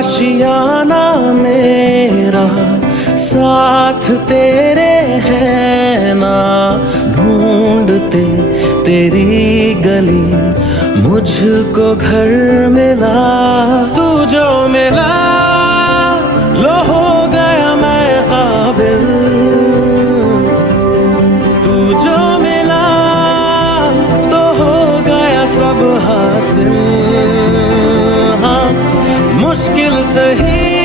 आशियाना मेरा साथ तेरे है ना, ढूंढते तेरी गली मुझको घर मिला। तू जो मिला लो हो गया मैं काबिल, तू जो मिला तो हो गया सब हासिल। हाँ मुश्किल सही